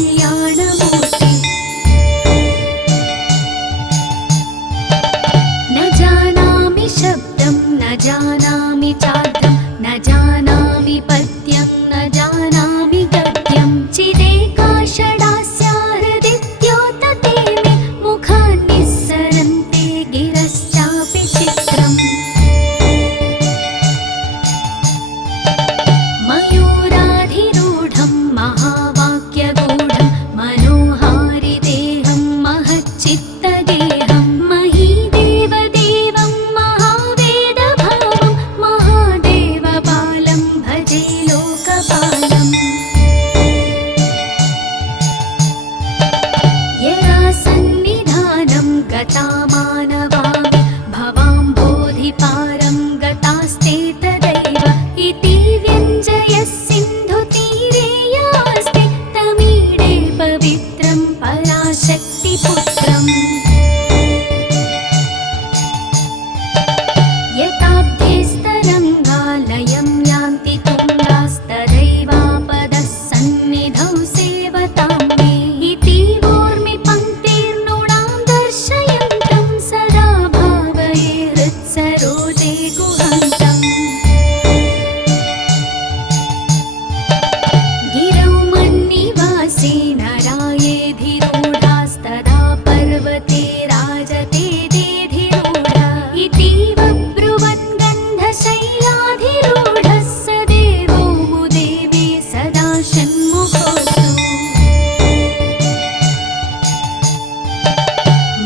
कल्याणमूर्ति। न जानामि शब्दं न जानामि चार्थं न जानामि पद्यं न जानामि गद्यं चिदेकाषडास्या हृदि द्योतते मे मुखान्निस्सरन्ते गिरश्चापि चित्रम्। मयूराधिरूढं महावाक्यगूढं मनोहारि देहं महच्चित्तगेहं महीदेवदेवं महावेदभावं महादेवबालं भजे लोकपालम्। यदा सन्निधानं गता मानवामि भवाम्बोधिपारं गतास्ते तदैव इति व्यञ्जयः सिन्धुतीरे यास्ते तमीडे पवित्रं पराशक्तिपुत्रम्। यताब्धेस्तरङ्गालयं यान्ति तुङ्गास्तदैवापदः सन्निधौ सेवतां मे इति ऊर्मिपङ्क्तिर्नृणां दर्शयन्तं सदा भावये हृत्सरोजे गुहन्तम्। गिरौ मन्निवासे नरायेधिरूढास्तदा पर्वते राजते देधिरूढा इति ब्रुवन् गन्धशैलाधिरूढः स देवो मुदेवे सदा षण्मुखोऽस्तु।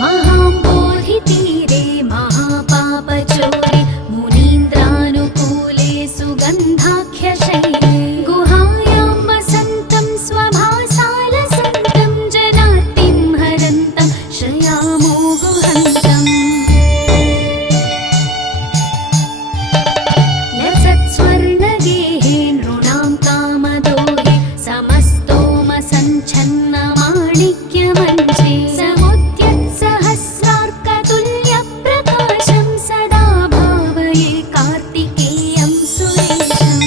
महाम्बोधितीरे महापापचोरे मुनीन्द्रानुकूले सुगन्धाख्यशैले गुहायां वसन्तं स्वभासालसन्तं जनार्तिं हरन्तं श्रयामो गुहन्तम्। लसत्स्वर्णगेहे नृणां कामदोहे समस्तोमसञ्छन्नमाणिक्यमञ्चे समुद्यत्सहस्रार्कतुल्यप्रकाशं सदा भावये कार्तिकेयं सुरेशम्।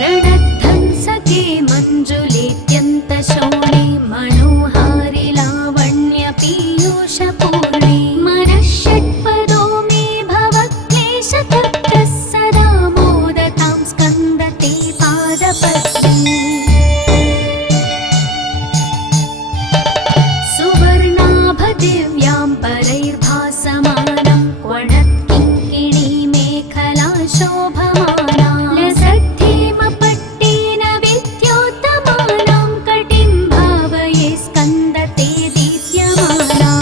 रणध्वंसके मञ्जुलेत्यन्तशोणे मनोहारि लावण्यपीयूषपूर्णे मनःषट्पदो मे भवक्लेशतप्तः सदा मोदतां स्कन्दते पादपद्मे। सुवर्णाभदिव्यां परैर्भासमानं क्वणत्किङ्किणीमेखला शोभमाना लसद्धेमपट्टेन विद्योतमानां कटिं भावये स्कन्दते दीप्यमाना।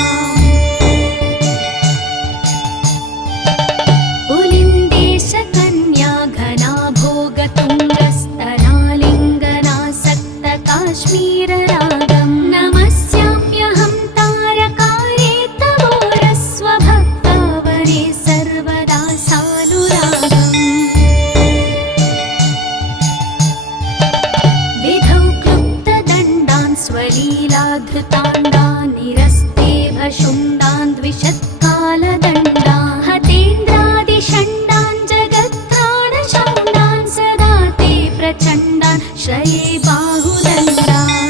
पुलिन्देशकन्या घना भोगतुङ्गस्तनालिङ्गनासक्त काश्मीररागं नमस्याम्यहं तारकारे तवोरस्वभक्तावरे सर्वदा सानुरागम्। विधौ क्लुप्तदण्डान् स्वलीलाधृताण्डान् निरस्ते भशुण्डान् द्विषत्कालदण्डान् हतेन्द्रादिषण्डान् जगत्त्राणशण्डान् सदा ते प्रचण्डान् श्रये बाहुदण्डान्।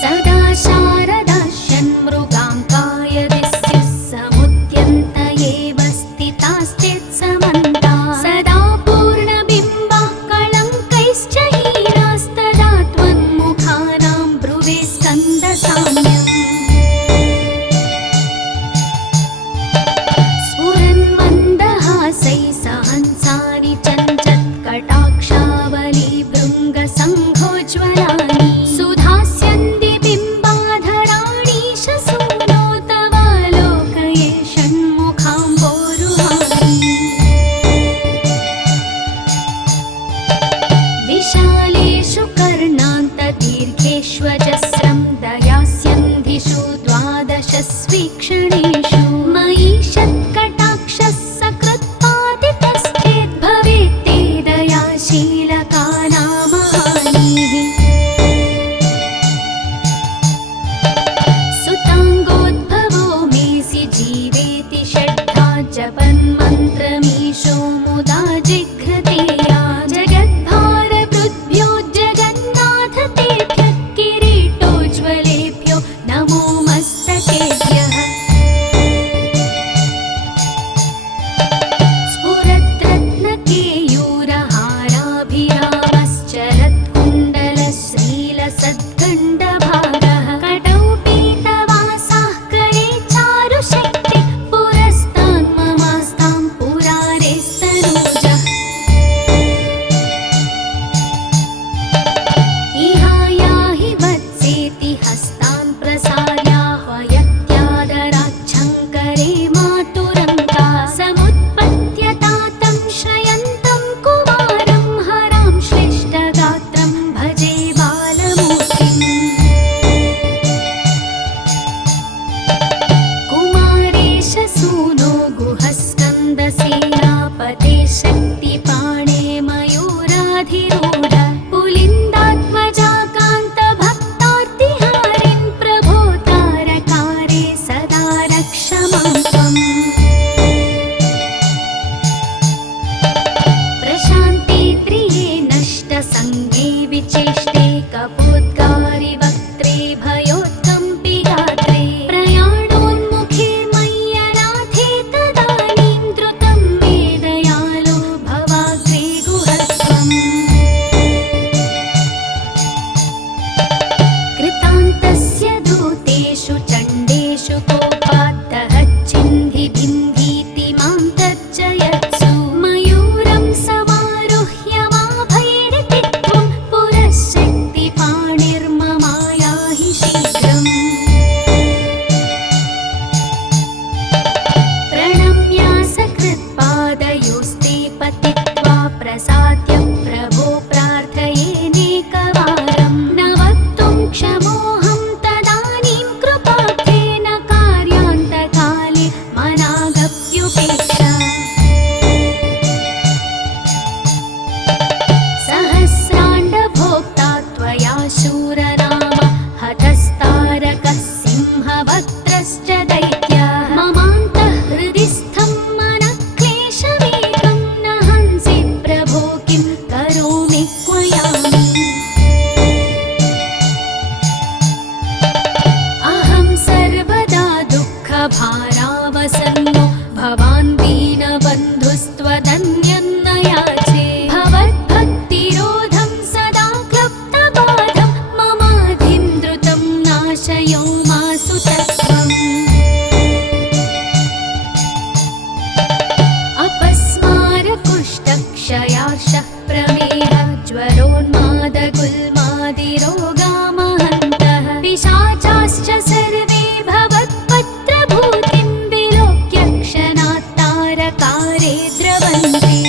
सदा शारदाश्यन्मृगाङ्काय दिस्युः समुद्यन्त एव स्थितास्त्यत्समन्ता सदा पूर्णबिम्बाः कळङ्कैश्च हीनास्तदा त्वन्मुखानां ब्रुवे स्कन्दसाम्यम्। स्फुरन्मन्दहासैः सहंसानि चञ्चत्कळाभरणैः मुदा जिघ्रतेया जगद्भारवृद्भ्यो जगन्नाथ तेभ्यः किरीटोज्ज्वलेभ्यो नमो मस्तकेभ्यः स्फुरद्रत्नकेयूरहाराभिरामश्चरत्कुण्डलश्रीलसद्गण्डभागः कटौ पीतवासाः करे चारुशक्तिः पुरस्तान् ममास्तां पुरारेस्तनूजः इहायाहि वत्सेति हस्तान् प्रसार्याह्वयत्यादराच्छङ्करे मातुरङ्का समुत्पद्यतातं श्रयन्तं कुमारं हरां श्लिष्टगात्रं भजे बालमूर्तिम् कुमारेश सूनो गुहस्कन्दसेनापते शक्तिपाणे मयूराधिरूढ पुलिन्दात्मजाकान्तभक्तार्तिहारिन् प्रभो तारकारे सदा रक्ष मां त्वम् प्रशान्ते त्रिये नष्टसङ्गे विचेष्टे कपोद्गारि वक्त्रे भयोत्कम्पि गात्रे प्रयाणोन्मुखे मय्यनाथे तदानीं द्रुतं मे दयालो भवाग्रे गुहस्त्वम् कृतान्तस्य दूतेषु चण्डेषु कोपाद्दहच्चिन्धि बिन्धीति मां तर्जयत्सु मयूरं समारुह्य माभैरिति त्वं पुरःशक्तिपाणिर्ममायाहि शीघ्रम् प्रणम्यासकृत्पादयोस्ते पतित्वा प्रसाद्य प्रभो प्रार्थयेनेकवारं न वक्तुं क्षमोऽहं तदानीं कृपार्थेन कार्यान्तकाले मनागप्युपेक्षा सहस्राण्डभोक्ता त्वया शूरनाम हतस्तारकः सिंहवक्त्रश्च दैत्यः ममान्तःहृदिस्थं मनक्लेशवेगं न हंसि प्रभो किं करोमि क्वयामि अहं सर्वदा दुःखभारावसन्नो भवान् दीनबन्धुस्त्वदन्यन्न याचे भवद्भक्तिरोधं सदा क्लुप्तबाधं ममाधिं द्रुतं नाशयो मासु तत्त्वम् अपस्मारकुष्ठक्षयार्षः प्रमेहः ज्वरोन्मादगुल्मादिरोगामहन्तः पिशाचाश्च सर्वे भवत्पत्रभूतिं विलोक्य क्षणात् तारकारे द्रवन्ति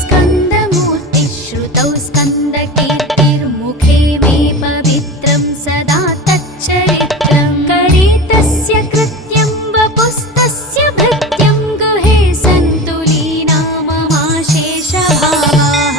दृशिस्कन्दमूर्तिः श्रुतौ स्कन्दकीर्तिर्मुखे मे पवित्रं सदा तच्चरित्रं करे तस्य कृत्यं वपुस्तस्य भृत्यं गुहे सन्तु लीना ममाशेषभावाः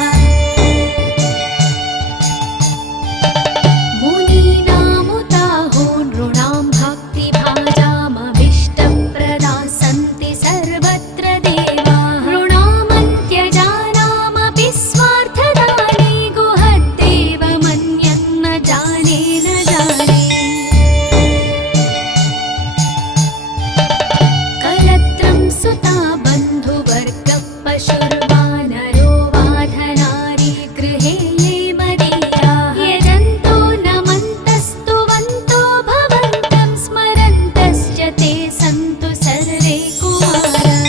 मुनीनामुताहो नृणां भक्तिभाजामभीष्टप्रदा सन्ति सर्वत्र देवाः नृणामन्त्यजानामपि स्वार्थदाने गुहद्देवमन्यन्न जाने न जाने कलत्रं सुता बन्धुवर्गः पशुर्वानरो वाधनारी गृहे ये मदीयाः यजन्तो नमन्तस्तुवन्तो भवन्तं स्मरन्तश्च ते सन्तु सर्वे कुमाराः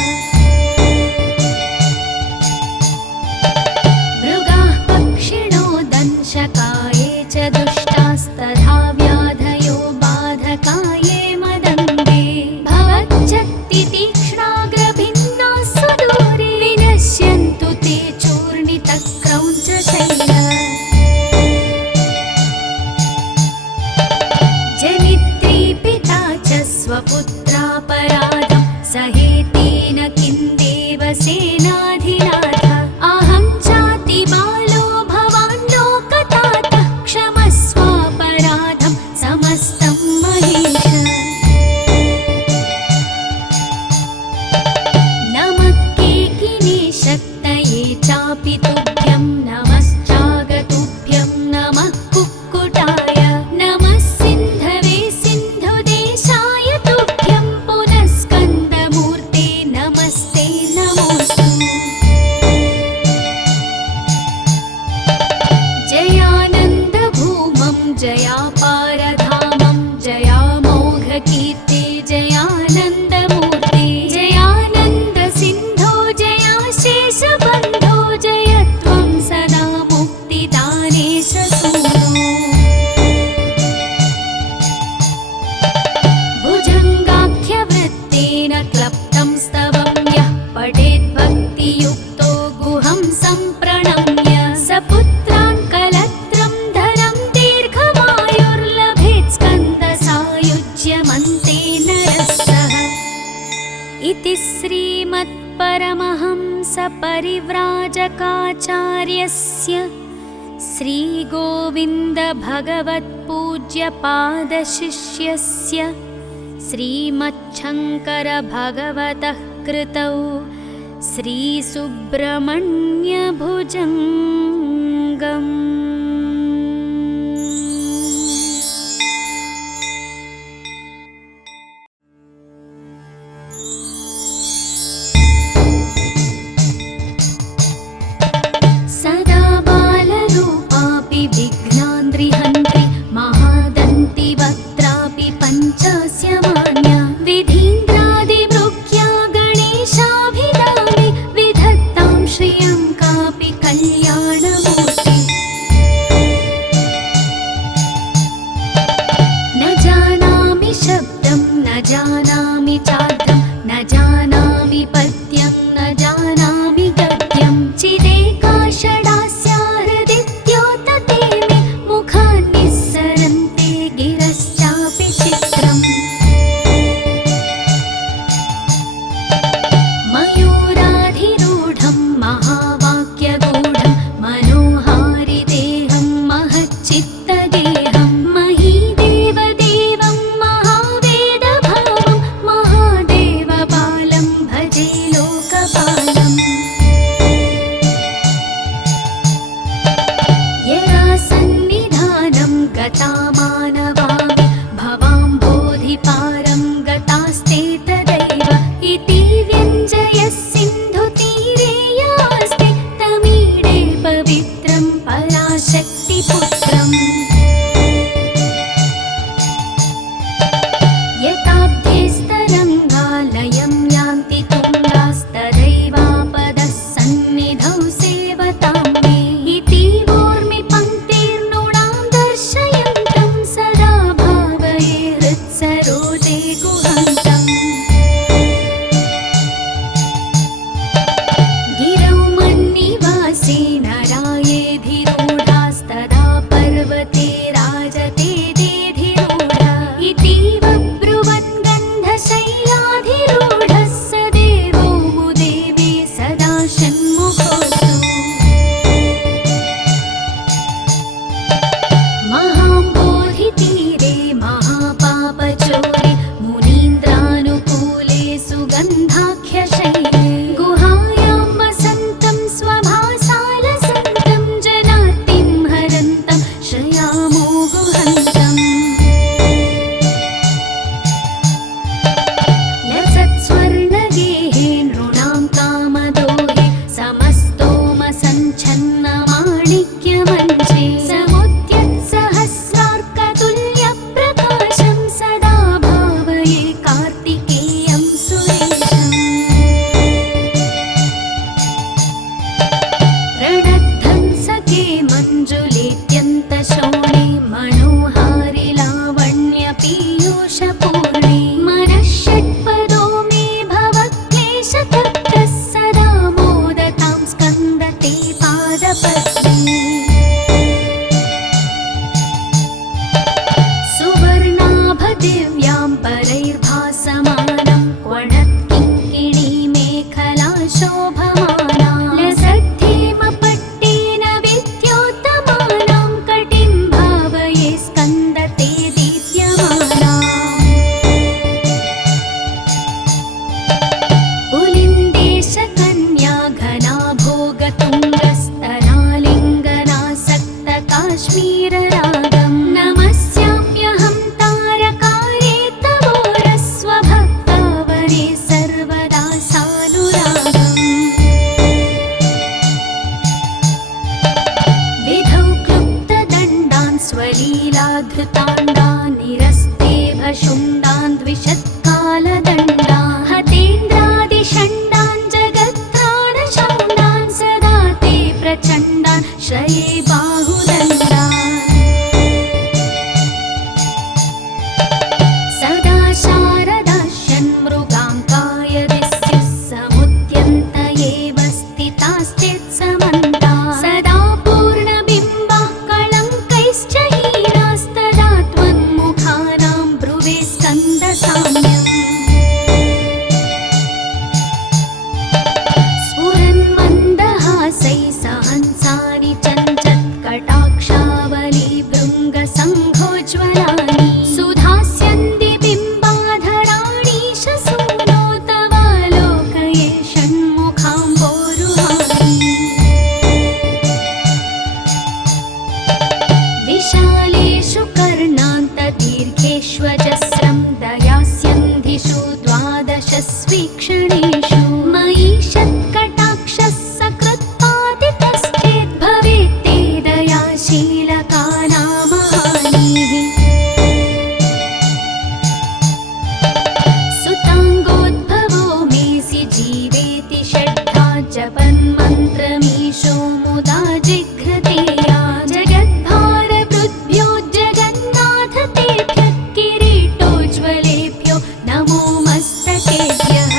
मृगाः पक्षिणो दंशकाये च दुष्टास्तथा व्याधयो बाधकाये मदङ्गे भवच्छक्तितीक्ष्णाग्रभिन्नाः सुदूरे विनश्यन्तु ते चूर्णितक्रौञ्चशैला जनित्री पिता च स्वपुत्रापराधं सहेतेन किं देवसेनाधिनाथ अहं चातिबालो भवान् लोकतातः क्षमस्वापराधं समस्तं महेश इति श्रीमत्परमहंसपरिव्राजकाचार्यस्य श्रीगोविन्दभगवत्पूज्यपादशिष्यस्य श्रीमच्छङ्करभगवतः कृतौ श्रीसुब्रह्मण्यभुजङ्गम्। सर्वदा सानुरागम्। क्षणेषु मयि षत्कटाक्षः सकृत्पादितश्चेत् भवेत् ते दयाशीलकानामहानिः सुताङ्गोद्भवो मेऽसि जीवेति षड्धा जपन्मन्त्रमीशो मुदा जिघ्रतेया जगद्भारवृद्भ्यो जगन्नाथ तेभ्यः किरीटोज्ज्वलेभ्यो नमो मस्तकेभ्यः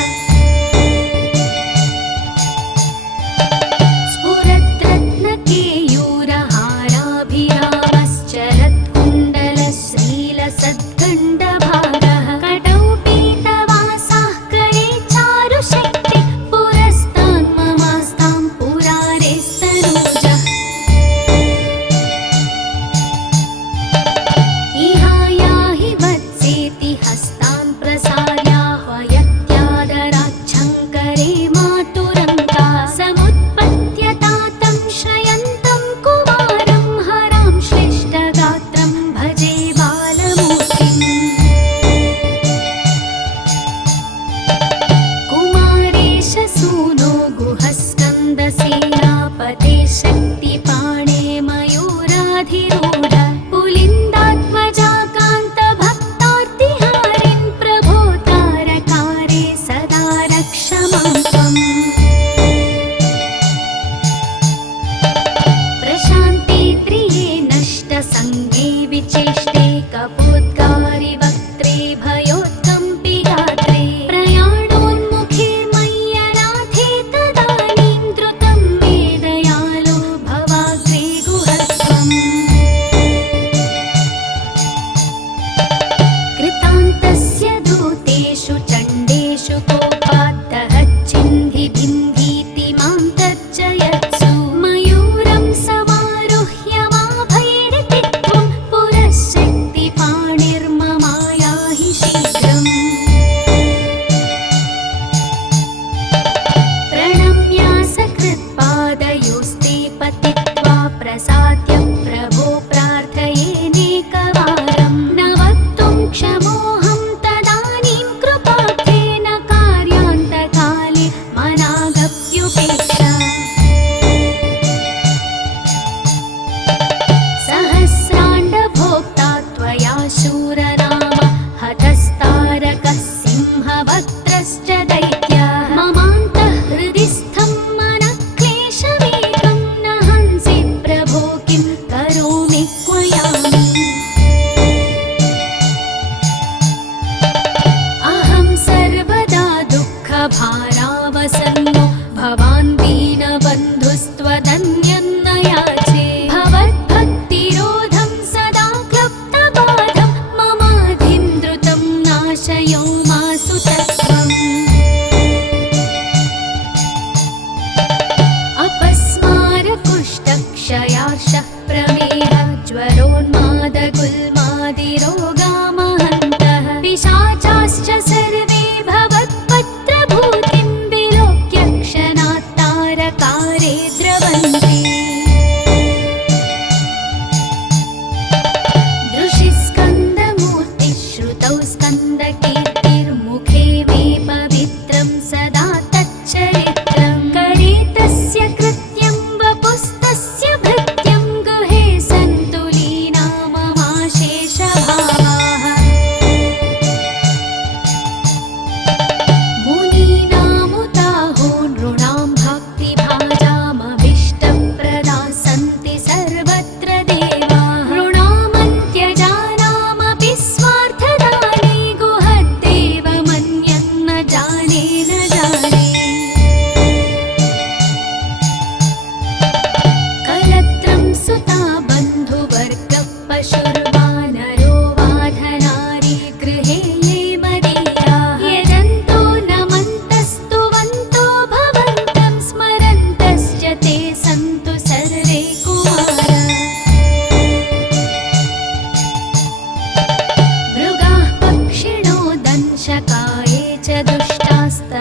स्फुरद्रत्नकेयूरहाराभिरामश्चरत्कुण्डलश्रीलसद्गण्डभागः कटौ पीतवासाः करे चारुशक्तिः पुरस्तान् ममास्तां पुरारेस्तनूजः इहायाहि वत्सेति हस्तान् प्रसार्याह्वयत्यादराच्छङ्करे मातुरङ्का समुत्पत्य तातं श्रयन्तं कुमारं हरां श्लिष्टगात्रं भजे बालमूर्तिम् कुमारेश सूनो गुहस्कन्दसेनापते शक्तिपाणे मयूराधिरूढ पुलिन्दात्मजाकान्तभक्तार्तिहारिन् प्रभो तारकारे सदा रक्ष मां त्वम् प्रशान्ते त्रिये नष्टसङ्गे विचेष्टे कपोद्गारि वक्त्रे भयोत्कम्पि गात्रे प्रयाणोन्मुखे मय्यनाथे तदानीं द्रुतं मे दयालो भवाग्रे गुहत्वम् कृतान्तस्य दूतेषु चण्डेषु कोपाद्दहच्चिन्धि भिन्धीति मां तर्जयत्सु मयूरं समारुह्य माभैरिति त्वं पुरः शक्तिपाणिर्ममायाहि शीघ्रम् प्रणम्यासकृत्पादयोस्ते पतित्वा प्रसाद्य प्रभो प्रार्थयेनेकवारं न वक्तुं क्षमोऽहं तदानीं कृपार्थेन कार्यान्तकाले मनागप्युपेक्षा सहस्राण्डभोक्ता त्वया शूरनाम हतस्तारकः सिंहवक्त्रश्च दैत्यः ममान्तःहृदिस्थं मनक्लेशमेकं न हंसि प्रभो किं करोमि क्वयामि अहं सर्वदा दुःखभारावसन्नो भवान् दीनबन्धुस्त्वदन्यन्न याचे भवद्भक्तिरोधं सदा क्लुप्तबाधं ममाधिं द्रुतं नाशयो मासु तत्त्वम् अपस्मारकुष्ठक्षयार्षः प्रमेहः ज्वरोन्मादगुल्मादिरोगामहन्तः पिशाचाश्च सर्वे भवत्पत्रभूतिं विलोक्य क्षणात् तारकारे द्रवन्ति दृशिस्कन्दमूर्तिः श्रुतौ स्कन्दकीर्तिर्मुखे मे पवित्रं सदा तच्चरित्रं करे तस्य कृत्यं वपुस्तस्य भृत्यं गुहे सन्तु लीना ममाशेषभावाः मुनीनामुताहो नृणां भक्तिभाजामभीष्टप्रदाः सन्ति सर्वत्र देवाः नृणामन्त्यजानामपि स्वार्थदाने गुहद्देव मन्यन्न जाने न जाने कलत्रं सुता बन्धुवर्गः पशुर्वानरो वाधनारी गृहे ये मदीया यजन्तो नमन्तस्तुवन्तो भवन्तं स्मरन्तश्च ते सन्तु सर्वे कुमारा मृगाः पक्षिणो दंशकाये च दुष्टास्त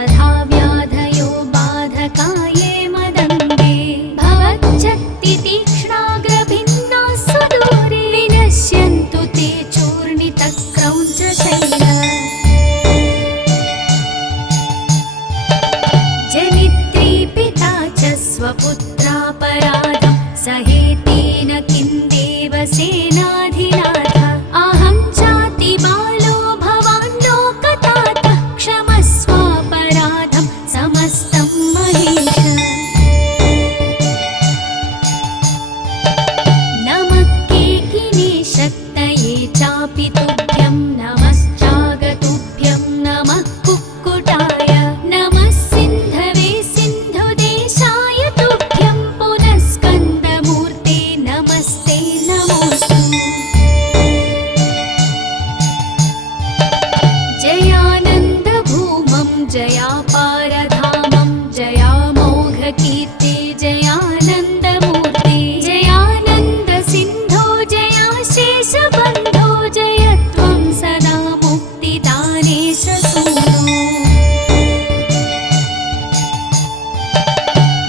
जयापारधामं जयामोघकीर्ते जयानन्दमूर्ते जयानन्दसिन्धो जयाशेषबन्धो जय त्वं सदा मुक्तिदानेश सूनो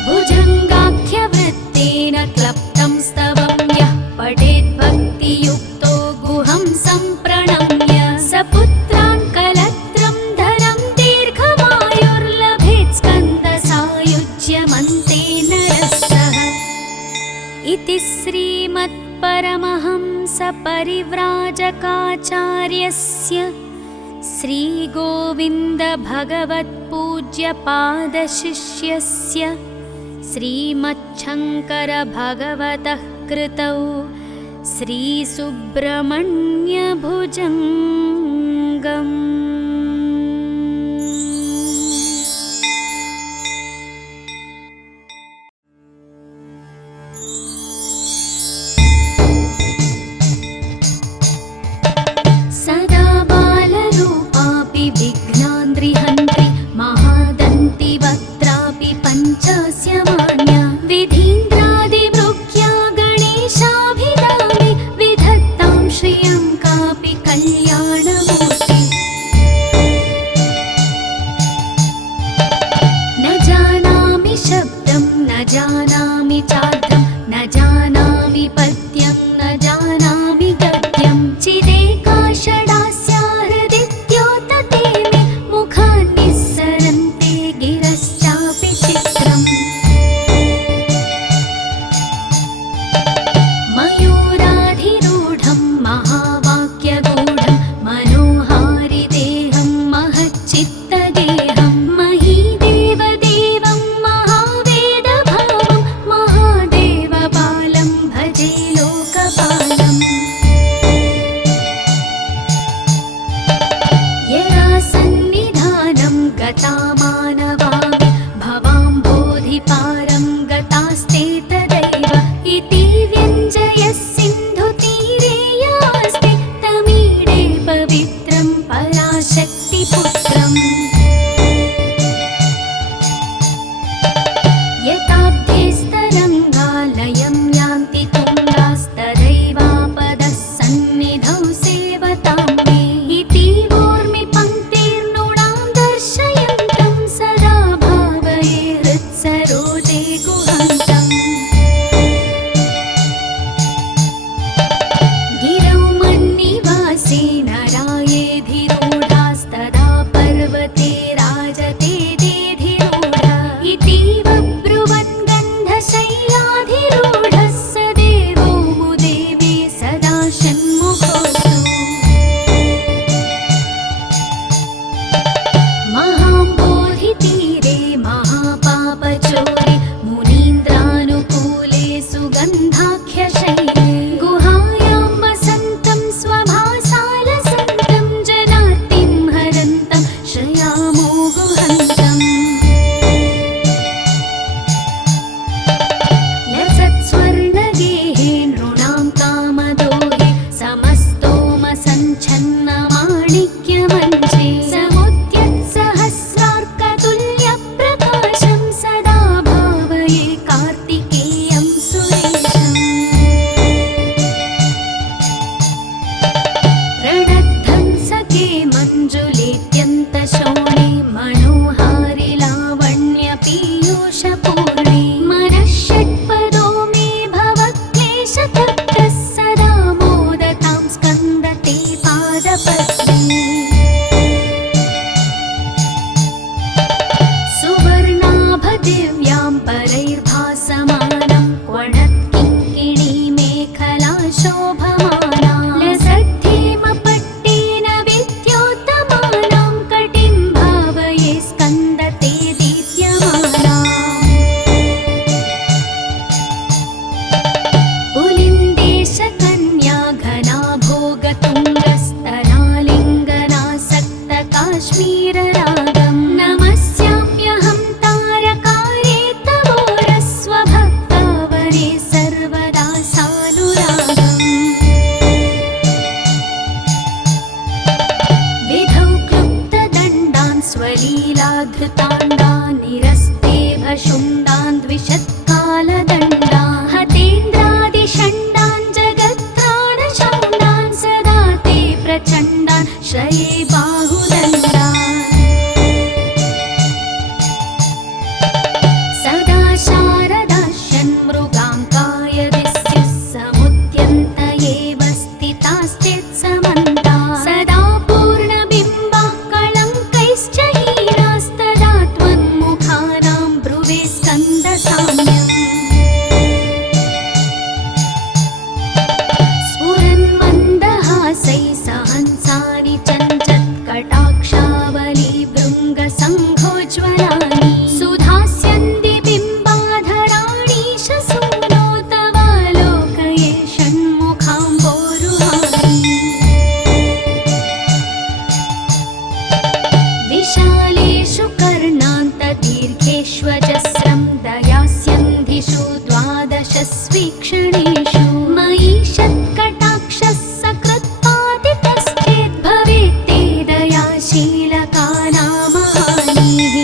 भुजङ्गाख्यवृत्तेन क्लप्तं स्तवं यः पठेद्भक्तियुक्तो गुहं सम्प्रणम्य सपुत्रान् कलत्रं धरं दीर्घमायुर्लभेत् स्कन्दसायुज्यमन्ते नरः इति श्रीमत्परमहंसपरिव्राजकाचार्यस्य श्रीगोविन्दभगवत्पूज्यपादशिष्यस्य श्रीमच्छङ्करभगवतः कृतौ श्रीसुब्रह्मण्यभुजङ्गम्। सदा बालरूपापि विघ्नान्द्रिहन्त्रि महादन्ति वक्त्रापि पञ्चस्य मान्या विधीन्द्रादिमृग्या गणेशाभिधाने विधत्तां श्रियं कापि कल्याणमूर्ति न जानामि शब्दं न जानामि चार्थं न जानामि पद्यं न जानामि गद्यं चिदेका षडास्या हृदिद्योतते मे मुखान्निस्सरन्ते गिरश्चापि चित्रम् मयूराधिरूढं महावाक्यगूढं मनोहारि देहं महच्चित्तगेहं महीदेवदेवं महावेदभावं महादेवबालं भजे लोकपालम् यदा सन्निधानं गता मानवामि भवाम्बोधिपारं गतास्ते तदैव इति व्यञ्जयः सिन्धुतीरे यास्ते तमीडे पवित्रं पराशक्तिपुत्रम् यताब्धेस्तरङ्गालयं यान्ति तुङ्गास्तदैवापदः सन्निधौ सेवतां मे इति वोर्मिपङ्क्तिर्नृणां दर्शयन्तं सदा भावये हृत्सरोजे गुहन्तम् गिरौ मन्निवासे नरायेधिरूढास्तदा पर्वते राजते देधिरूढा इतीव ब्रुवन् गन्धशैलाधिरूढः स देवो मुदेवे सदा षण्मुखोऽस्तु महाम्बोधितीरे महापापचोरे मुनीन्द्रानुकूले सुगन्धाख्यशैले गुहायां वसन्तं स्वभासालसन्तं जनार्तिं हरन्तं श्रयामो गुहन्तम् लसत्स्वर्णगेहे नृणां कामदोहे समस्तोमसञ्छन्नमाणिक्यमञ्चे समुद्यत्सहस्रार्कतुल्यप्रकाशं सदा भावये कार्तिकेयं सुरेशम् प्रणद्धं सखे मञ्जुलेत्यन्तशोणे मनोहारि लावण्यपीयूषपूर्णे मनः षट्पदो मे भवक्लेशतप्तः सदा मोदतां स्कन्दते पादपद्मे सुवर्णाभदिव्यां परैर्भासमानं क्वणत्किङ्किणीमेखला शोभमाना लसद्धेमपट्टेन विद्योतमानां कटिं भावये स्कन्दते दीप्यमाना पुलिन्देशकन्या घना भोगतुङ्गस्तनालिङ्गनासक्तकाश्मीररागं नमस्याम्यहं तारकारे तवोरस्वभक्तावरे सर्वदा सानुरागम् विधौ क्लुप्तदण्डान् स्वलीलाघ्र दण्डान् निरस्ते भशुण्डान् द्विषत्कालदण्डान् हतेन्द्रादिषण्डान् जगत्प्राणचण्डान् सदा ते प्रचण्डान् श्रये बाहुदण्डान् सदा शारदाश्यन् मृगां कायदिस्युः समुद्यन्त एव स्थिताश्चेत्समन्ताः सदा पूर्णबिम्बाः कलङ्कैश्च हीनास्तदा त्वन्मुखानां ब्रुवे स्कन्दसाम्यम् स्फुरन्मन्दहासैः सहंसानि चञ्चत्कटाक्षावली भृङ्गसङ्घोज्ज्वलानि सुधास्यन्ति बिम्बाधराणि शसूनो तवालोकये षण्मुखाम्भोरुहानि विशालेषु कर्णान्तदीर्घेष्वजस्रं दयास्यन्धिषु द्वादशस्वीक्षणेषु मयि षत्कटाक्षः सकृत्पातितश्चेद् भवेत् ते दयाशीलकानामहानिः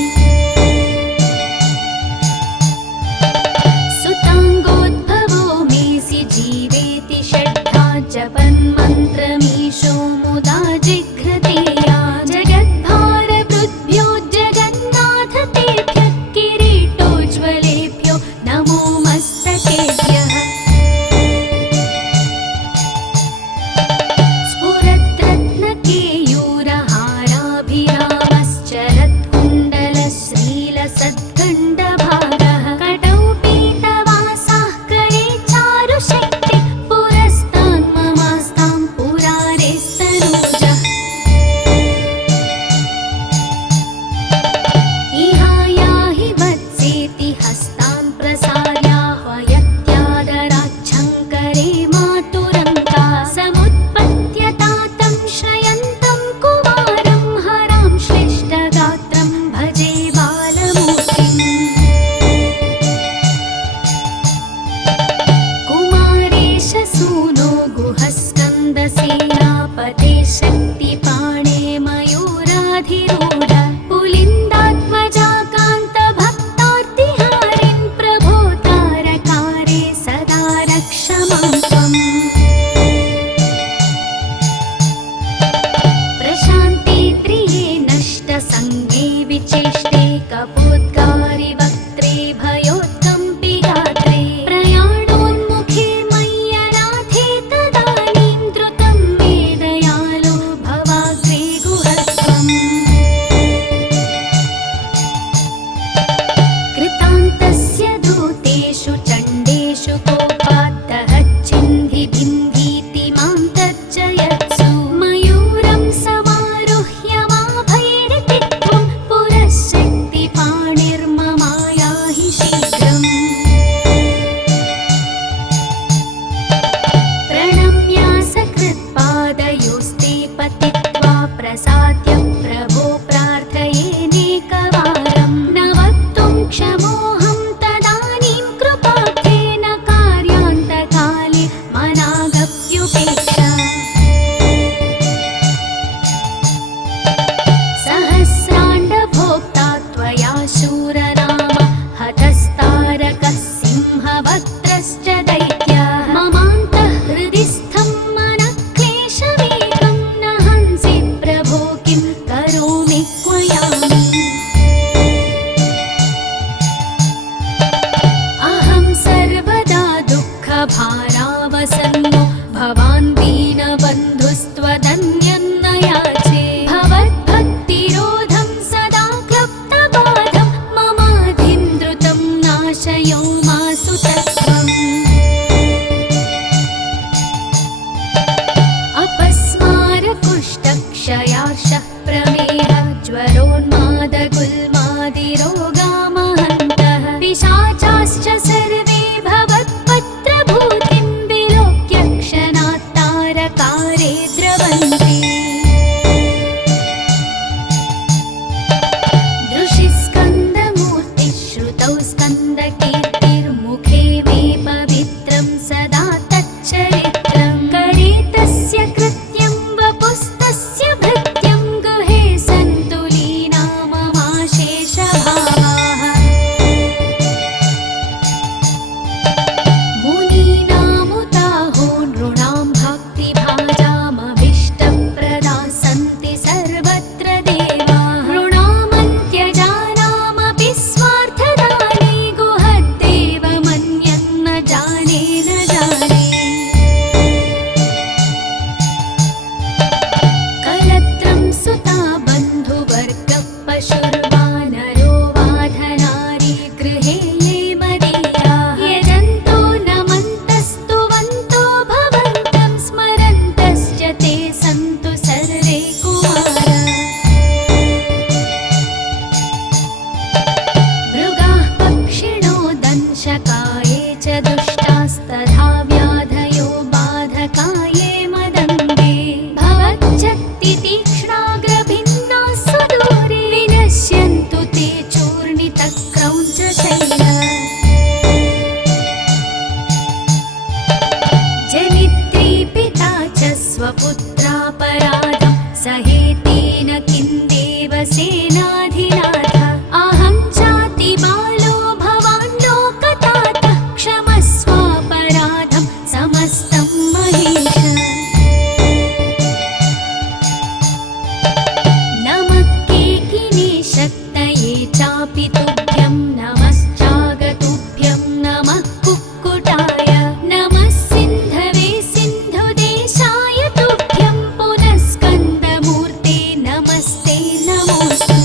नमश्चापि तुभ्यं नमश्चागतुभ्यं नमः कुक्कुटाय नमः सिन्धवे सिन्धुदेशाय तुभ्यं पुनः स्कन्दमूर्ते नमस्ते नमोऽस्तु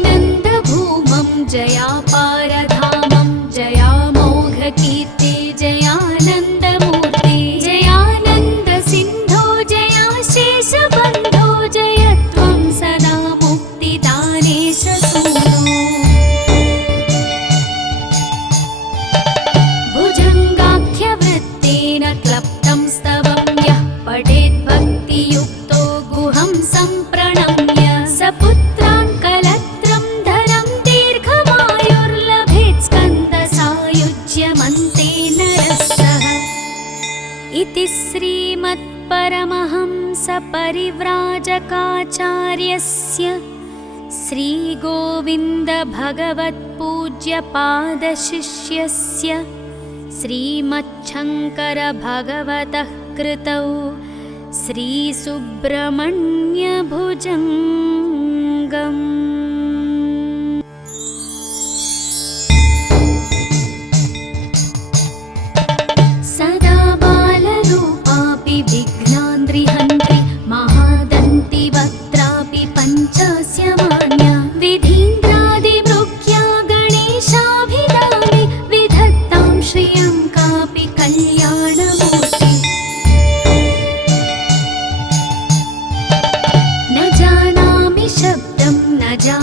जयानन्दभूमं जयापारधामं जयामोघकीर्ते जयानन्दमूर्ते जयानन्दसिन्धो जयाशेषबन्धो जयत्वं सदा मुक्तिदानेश सूनो भुजङ्गाख्यवृत्तेन क्लप्तं स्तवं यः पठेद्भक्तियुक्तो गुहं सम्प्रणम्य सपुत्रान् कलत्रं धरं दीर्घमायुर्लभेत् स्कन्दसायुज्यमन्ते नरः सः इति श्रीमत्परमहंसपरिव्राजकाचार्यस्य श्रीगोविन्दभगवत्पूज्यपादशिष्यस्य श्रीमच्छङ्करभगवतः कृतौ श्रीसुब्रह्मण्यभुजङ्गम् सदा बालरूपापि विघ्नान्द्रिहन्त्रि महादन्तिवक्त्रापि पञ्चास्य मान्या विधीन्द्रादिमृग्या गणेशाभिधाने विधत्तां श्रियं कापि कल्याणमूर्ति न जानामि शब्दं न जानामि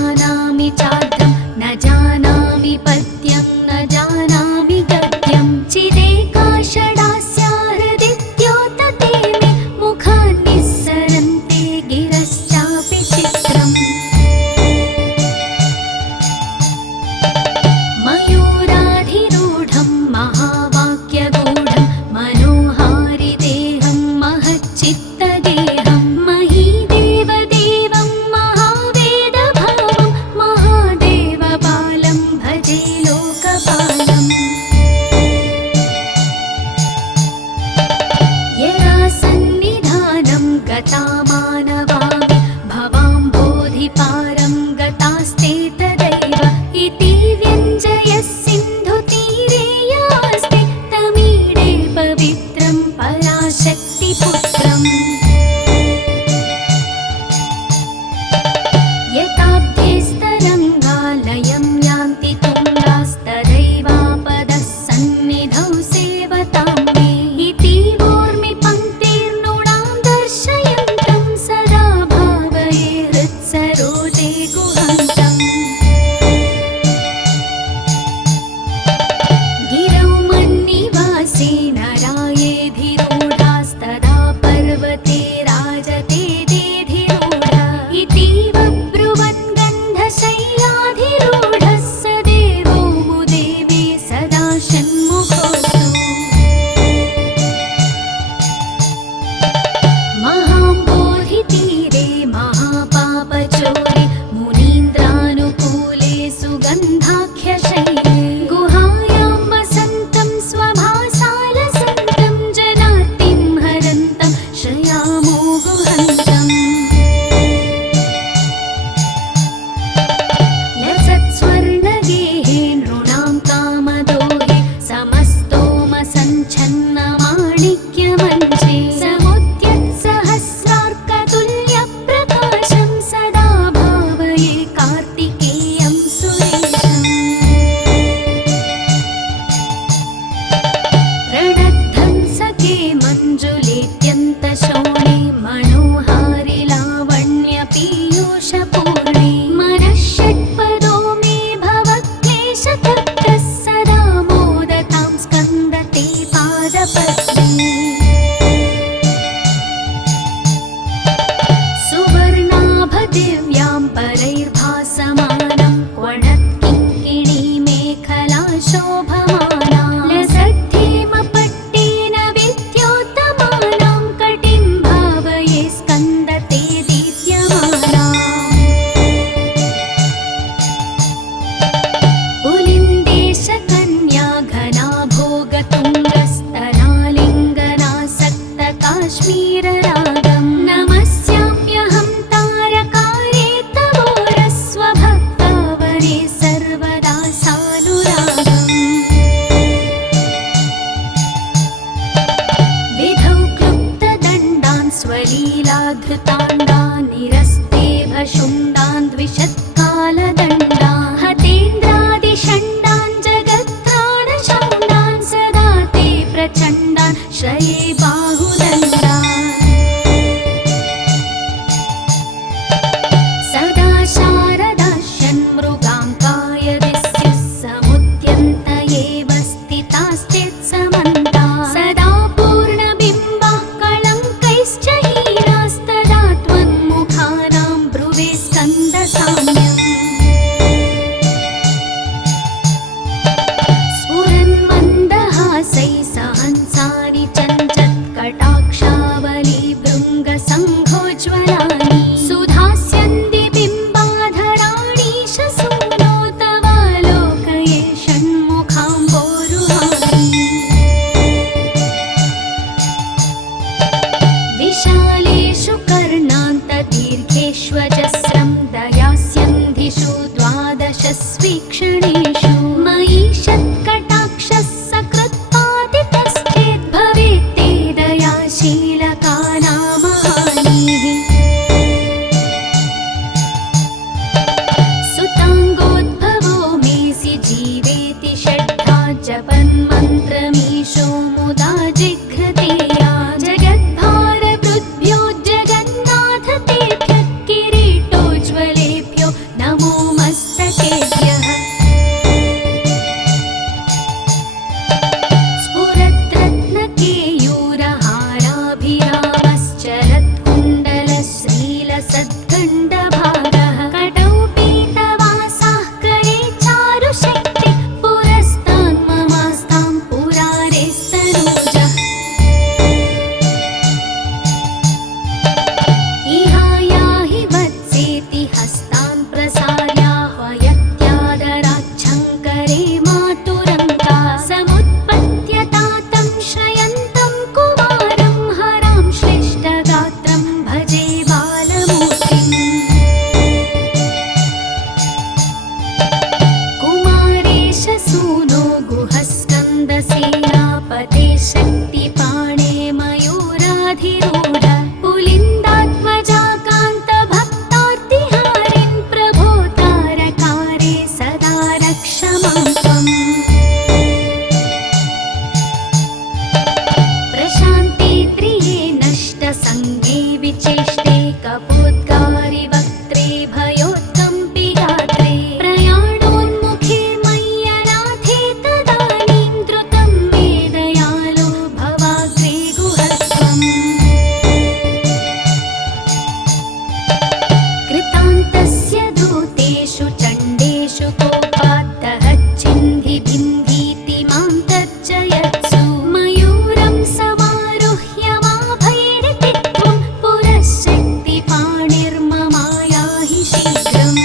चण्डेषु चण्डेषु कोपाद्दहच्चिन्धि बिन्धीति मां तर्जयत्सु मयूरं समारुह्य माभैरति त्वं पुरःशक्तिपाणिर्ममायाहि शीघ्रम्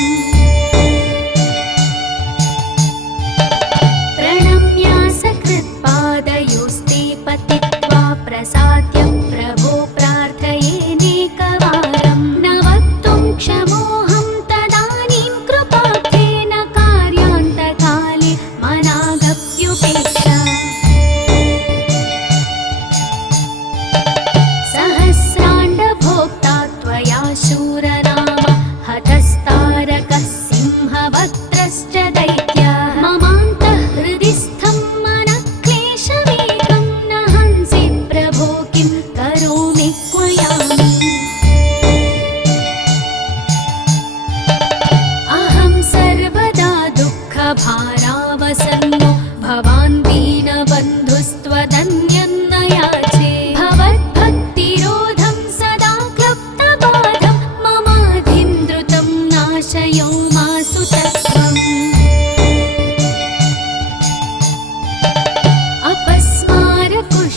प्रणम्या सकृत्पादयोस्ते पतित्वा प्रसाद्य प्रभो प्रार्थयेनेकवारं न वक्तुं क्षमोऽहं तदानीं कृपार्थेन कार्यान्तकाले मनागप्युपेक्षा सहस्राण्डभोक्ता त्वया शूरनाम हतस्तारकः सिंहवक्त्रश्च दैत्यः ममान्तःहृदिस्थं मनक्लेशमेकं न हंसि प्रभो किं करोमि क्वयामि अहं सर्वदा दुःखभारावसन्नो भवान् दीनबन्धुस्त्वदन्यन्न याचे भवद्भक्तिरोधं सदा क्लुप्तबाधं ममाधिं द्रुतं नाशयो मासु तत्त्वम्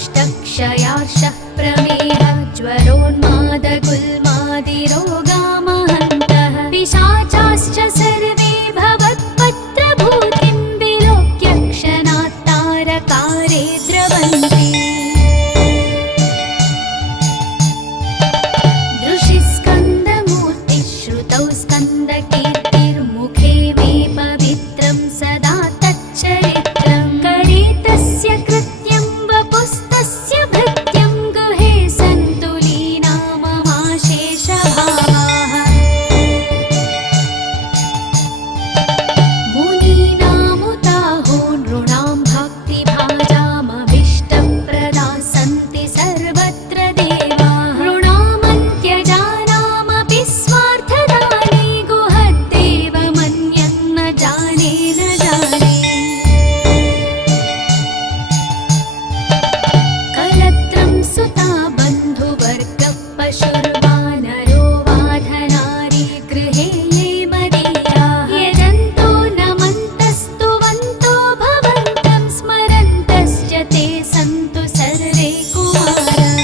अपस्मारकुष्ठक्षयार्षः प्रमेह ज्वरोन्मादगुल्मादिरोगामहन्तः पिशाचाश्च सर्वे भवत्पत्रभूतिं विलोक्य क्षणात् तारकारे द्रवन्ति दृशिस्कन्दमूर्तिः श्रुतौ स्कन्दकीर्तिर्मुखे मे पवित्रं सदा तच्चरित्रं करे तस्य कृत्यं वपुस्तस्य भृत्यं गुहे सन्तु लीना ममाशेषभावाः मुनीनामुताहो नृणां भक्तिभाजामभीष्टप्रदा सन्ति सर्वत्र देवाः नृणामन्त्यजानामपि स्वार्थदाने गुहद्देवमन्यन्न जाने न जाने कलत्रं सुता बन्धुवर्गः पशुर्वानरो वाधनारी गृहे ये मदीयाः यजन्तो नमन्तस्तुवन्तो भवन्तं स्मरन्तश्च ते सन्तु सर्वे कुमाराः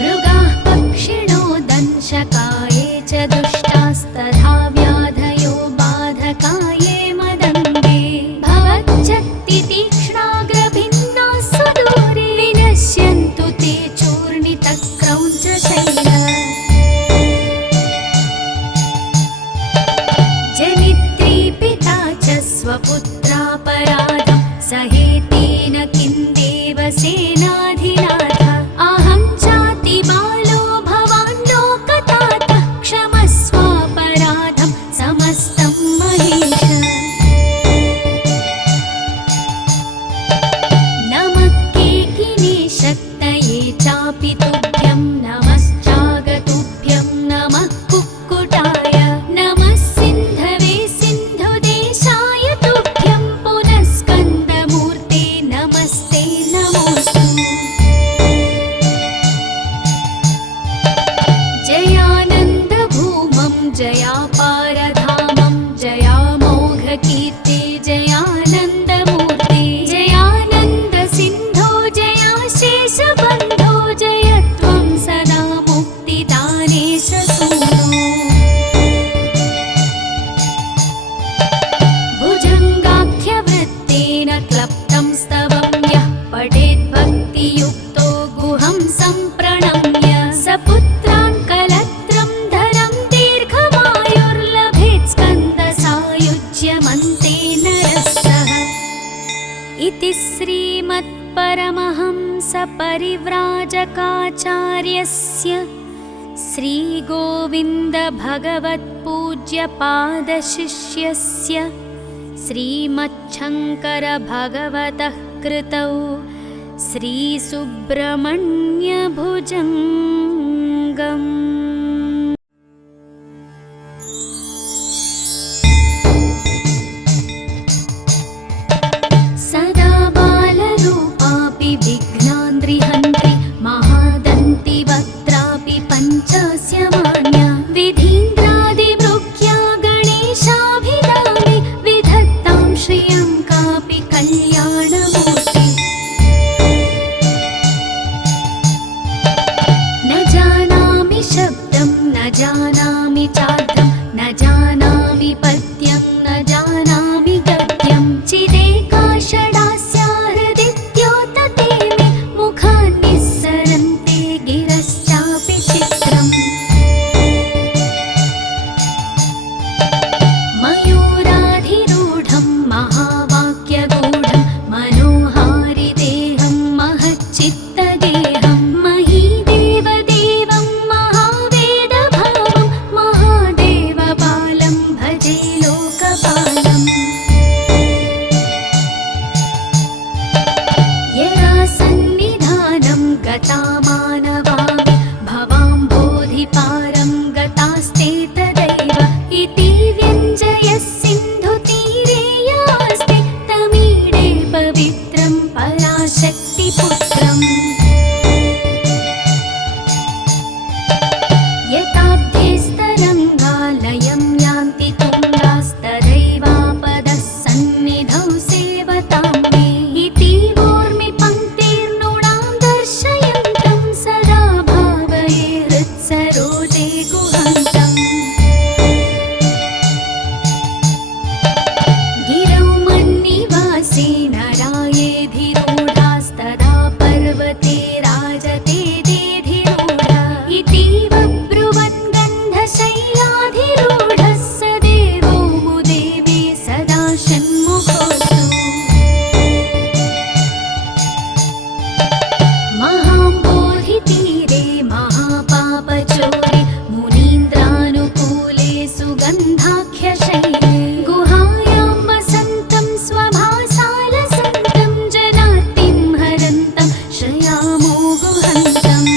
मृगाः पक्षिणो दंशकाये च दुष्टास्तथा व्याधयो बाधकाये मदङ्गे भवच्छक्तितीक्ष्णाग्रभिन्नाः सुदूरे विनश्यन्तु ते चूर्णितक्रौञ्चशैलाः जनित्री पिता च स्वपुत्रापराधं सहेतेन किं देवसेनाधिनाथ अहं चातिबालो भवान् लोकतातः क्षमस्वापराधं समस्तं महेश नमः केकिने शक्तये चापि तुभ्यं नमश्चागतुभ्यं नमः कुक्कुटाय नमः सिन्धवे सिन्धुदेशाय तुभ्यं पुनः स्कन्दमूर्ते नमस्ते नमोऽस्तु जयानन्दभूमं जयापारधामं जयामोघकीर्ते जयानन्दमूर्ते जयानन्दसिन्धो जयाशेषबन्धो जय त्वं सदा मुक्तिदानेश सूनो भुजङ्गाख्यवृत्तेन क्लप्तं स्तवं यः पठेद्भक्तियुक्तो गुहं सम्प्रणम्य सपुत्रान् कलत्रं धरं दीर्घमायुर्लभेत् स्कन्दसायुज्यमन्ते नरः इति श्रीमत्परमहंसपरिव्राजकाचार्यस्य श्रीगोविन्दभगवत्पूज्यपादशिष्यस्य श्रीमच्छङ्करभगवतः कृतौ श्रीसुब्रह्मण्यभुजङ्गम् सदा बालरूपापि विघ्नान्द्रिहन्त्रि महादन्ति वक्त्रापि पञ्चस्य मान्या जानामि चार्थं न जानामि पद्यं न जानामि गद्यं चिदेकाषडास्या हृदिद्योतते मे मुखान्निस्सरन्ते गिरश्चापि चित्रम् मयूराधिरूढं महावाक्यगूढं मनोहारि देहं महच्चित्तगेहं महीदेवदेवं महावेदभावं महादेवबालं भजे लोकपालम् यदा सन्निधानं गता मानवामि भवाम्बोधिपारं गतास्ते तदैव इति व्यञ्जयः सिन्धुतीरे यास्ते तमीडे पवित्रं पराशक्तिपुत्रम् यताब्धेस्तरङ्गालयं यान्ति तुङ्गास्तदैवापदः सन्निधौ सेवतां मे इति वोर्मिपङ्क्तिर्नृणां दर्शयन्तं सदा भावये हृत्सरोजे गुहन्तम् गिरौ मन्निवासे नरायेधिरूढास्तदा पर्वते राजते देधिरूढा इतीव ब्रुवन् गन्धशैलाधिरूढः स देवो मुदेवे सदा षण्मुखोऽस्तु महाम्बोधितीरे महापापचोरे मुनीन्द्रानुकूले सुगन्धाख्यशैले गुहायां वसन्तं स्वभासालसन्तं जनार्तिं हरन्तं श्रयामो गुहन्तम्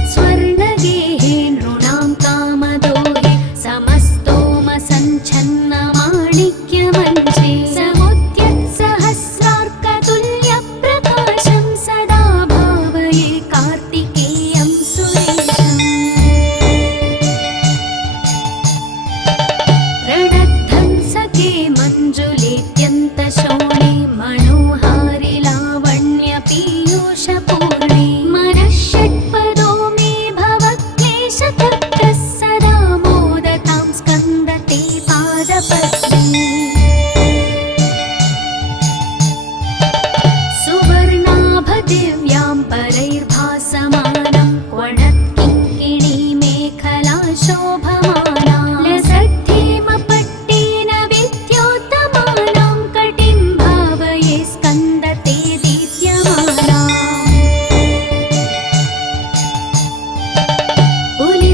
लसत्स्वर्णगेहे नृणां कामदोहे समस्तोमसञ्छन्नमाणिक्यमञ्चे समुद्यत्सहस्रार्कतुल्यप्रकाशं सदा भावये कार्तिकेयं सुरेशम् प्रणद्धं सखे मञ्जुलेत्यन्तशोणे मनोहारि लावण्यपीयूषपूर्णे मनः षट्पदो मे भवक्लेशतप्तः सदा मोदतां स्कन्दते पादपद्मे सुवर्णाभदिव्यां परैर्भासमानं क्वणत्किङ्किणीमेखला शोभमाना लसद्धेमपट्टेन विद्योतमानां कटिं भावये स्कन्दते दीप्यमाना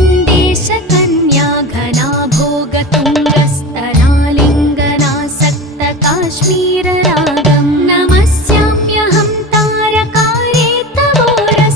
पुलिन्देशकन्या घना भोगतुङ्गस्तनालिङ्गनासक्तकाश्मीररागं नमस्याम्यहं तारकारे तवोरः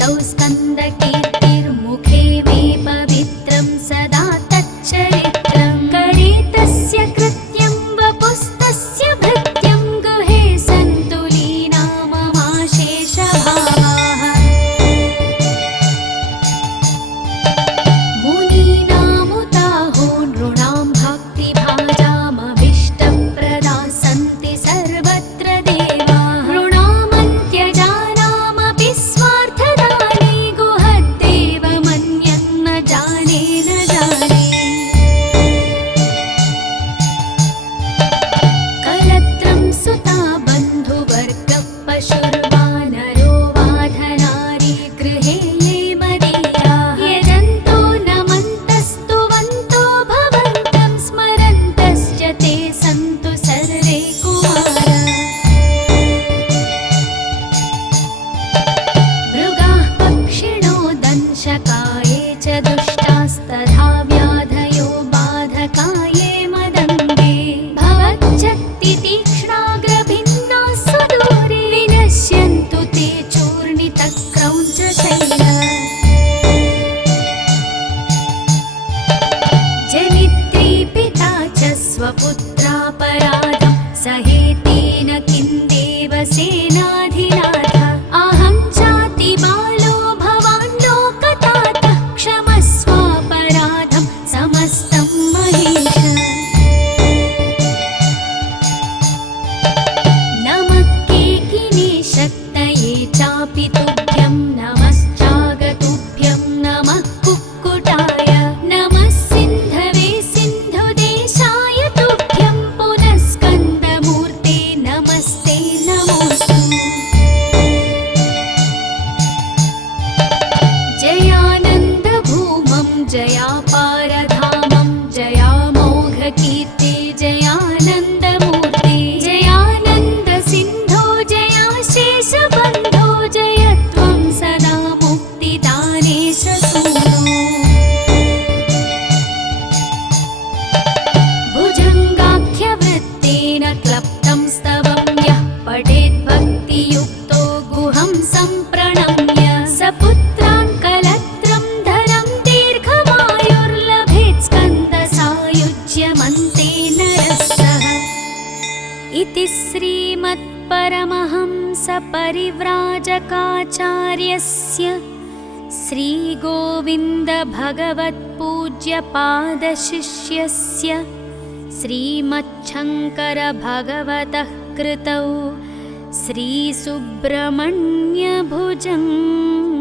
कीर्तौ स्कन्दकीर्तिर्मुखे मे पवित्रं सदा तच्चरित्रं करे तस्य कृत्यं वपुस्तस्य भृत्यं गुहे सन्तु लीना ममाशेषभावाः मुनीनामुताहो नृणां भक्तिभाजामभीष्टप्रदाः सन्ति सर्वत्र देवाः ऋणामन्त्यजानामपि स्वार्थदाने गुहद्देवमन्यन्न जाने न जाने कलत्रं सुता बन्धुवर्गः पशुर्वानरो वाधनारी गृहे ये मदीयाः यजन्तो नमन्तस्तुवन्तो भवन्तं स्मरन्तश्च ते सन्तु सर्वे कुमाराः मृगाः पक्षिणो दंशकाये च दुष्टास्तथा व्याधयो बाधकाये मदङ्गे भवच्छक्तितीक्ष्णाग्रभिन्नाः सुदूरे विनश्यन्तु ते चूर्णितक्रौञ्चशैलाः जनित्री पिता च स्वपुत्रापराधं सहेतेन किं देवसेनाधिनाथ अहं चाति बालो भवान् लोकतातः क्षमस्वापराधं समस्तं महेश नमः केकिने शक्तये चापि तुभ्यं नमश्चागतुभ्यं नमः कुक्कुटाय नमः सिन्धवे सिन्धुदेशाय तुभ्यं पुनः स्कन्दमूर्ते नमस्ते नमोऽस्तु जयानन्दभूमं जयापारधामं जयामोघकीर्ते जयानन्दमूर्ते जयानन्दसिन्धो जयाशेषबन्धो जयत्वं सदा मुक्तिदानेश सूनो भुजङ्गाख्यवृत्तेन क्लप्तं स्तवं यः पठेद्भक्तियुक्तो गुहं सम्प्रणम्य सपुत्रान् कलत्रं धरं दीर्घमायुर्लभेत् स्कन्दसायुज्यमन्ते नरः सः इति श्रीमत्परमहंसपरिव्राजकाचार्यस्य श्रीगोविन्दभगवत्पूज्यपादशिष्यस्य श्रीमच्छङ्करभगवतः कृतौ श्रीसुब्रह्मण्यभुजङ्ग